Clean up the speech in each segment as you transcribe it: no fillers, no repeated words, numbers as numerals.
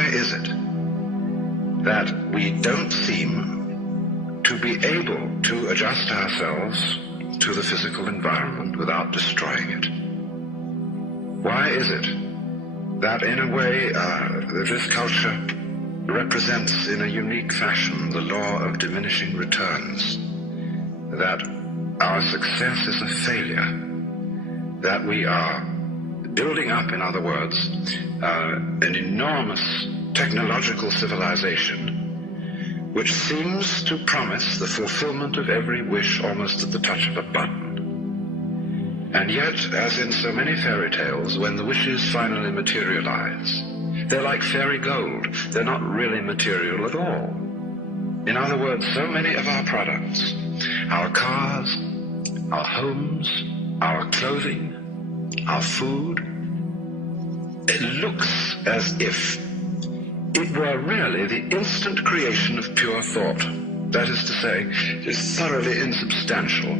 Why is it that we don't seem to be able to adjust ourselves to the physical environment without destroying it? Why is it that in a way this culture represents in a unique fashion the law of diminishing returns, that our success is a failure, that we are building up, in other words, an enormous technological civilization which seems to promise the fulfillment of every wish almost at the touch of a button. And yet, as in so many fairy tales, when the wishes finally materialize, they're like fairy gold. They're not really material at all. In other words, so many of our products, our cars, our homes, our clothing, our food, it looks as if it were really the instant creation of pure thought. That is to say, it is thoroughly insubstantial,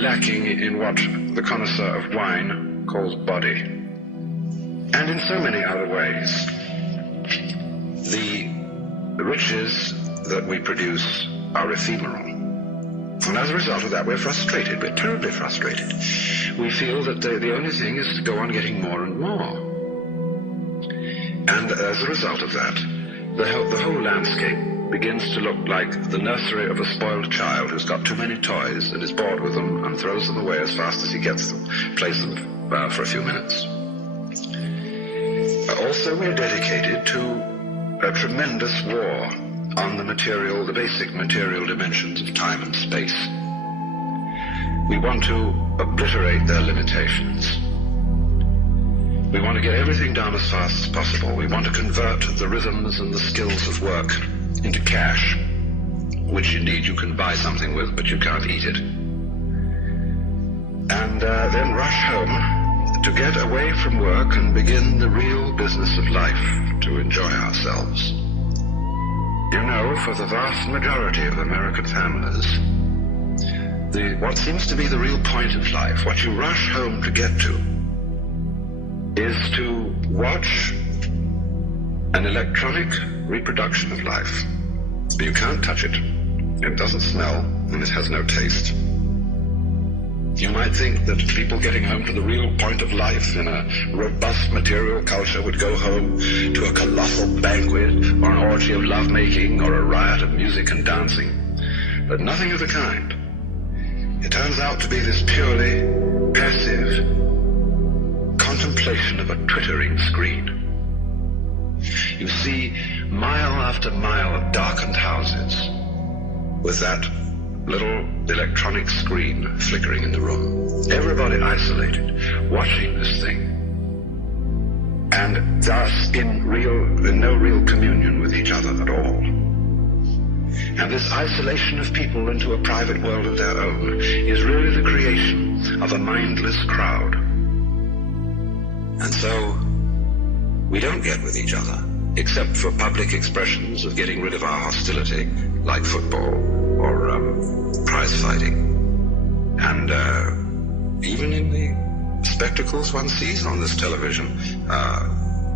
lacking in what the connoisseur of wine calls body. And in so many other ways, the riches that we produce are ephemeral. And as a result of that, we're frustrated. We're terribly frustrated. We feel that the only thing is to go on getting more and more. And as a result of that, the whole landscape begins to look like the nursery of a spoiled child who's got too many toys and is bored with them and throws them away as fast as he gets them, plays them for a few minutes. Also, we're dedicated to a tremendous war on the basic material dimensions of time and space. We want to obliterate their limitations. We want to get everything done as fast as possible. We want to convert the rhythms and the skills of work into cash, which indeed you can buy something with, but you can't eat it. And then rush home to get away from work and begin the real business of life, to enjoy ourselves. You know, for the vast majority of American families, what seems to be the real point of life, what you rush home to get to, is to watch an electronic reproduction of life. You can't touch it. It doesn't smell, and it has no taste. You might think that people getting home to the real point of life in a robust material culture would go home to a colossal banquet or an orgy of lovemaking or a riot of music and dancing. But nothing of the kind. It turns out to be this purely passive contemplation of a twittering screen. You see mile after mile of darkened houses with that little electronic screen flickering in the room. Everybody isolated, watching this thing, and thus in no real communion with each other at all. And this isolation of people into a private world of their own is really the creation of a mindless crowd. And so we don't get with each other, except for public expressions of getting rid of our hostility, like football or prize fighting. And even in the spectacles one sees on this television,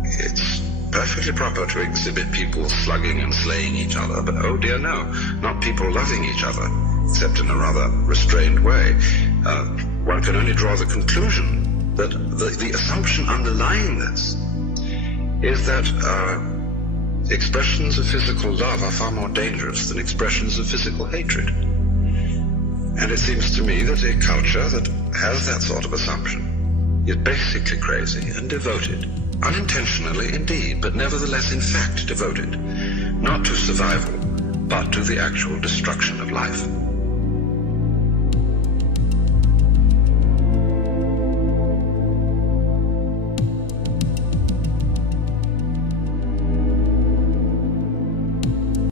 it's perfectly proper to exhibit people slugging and slaying each other, but oh dear no, not people loving each other, except in a rather restrained way. One can only draw the conclusion that the assumption underlying this is that expressions of physical love are far more dangerous than expressions of physical hatred. And it seems to me that a culture that has that sort of assumption is basically crazy and devoted, unintentionally indeed, but nevertheless in fact devoted, not to survival, but to the actual destruction of life.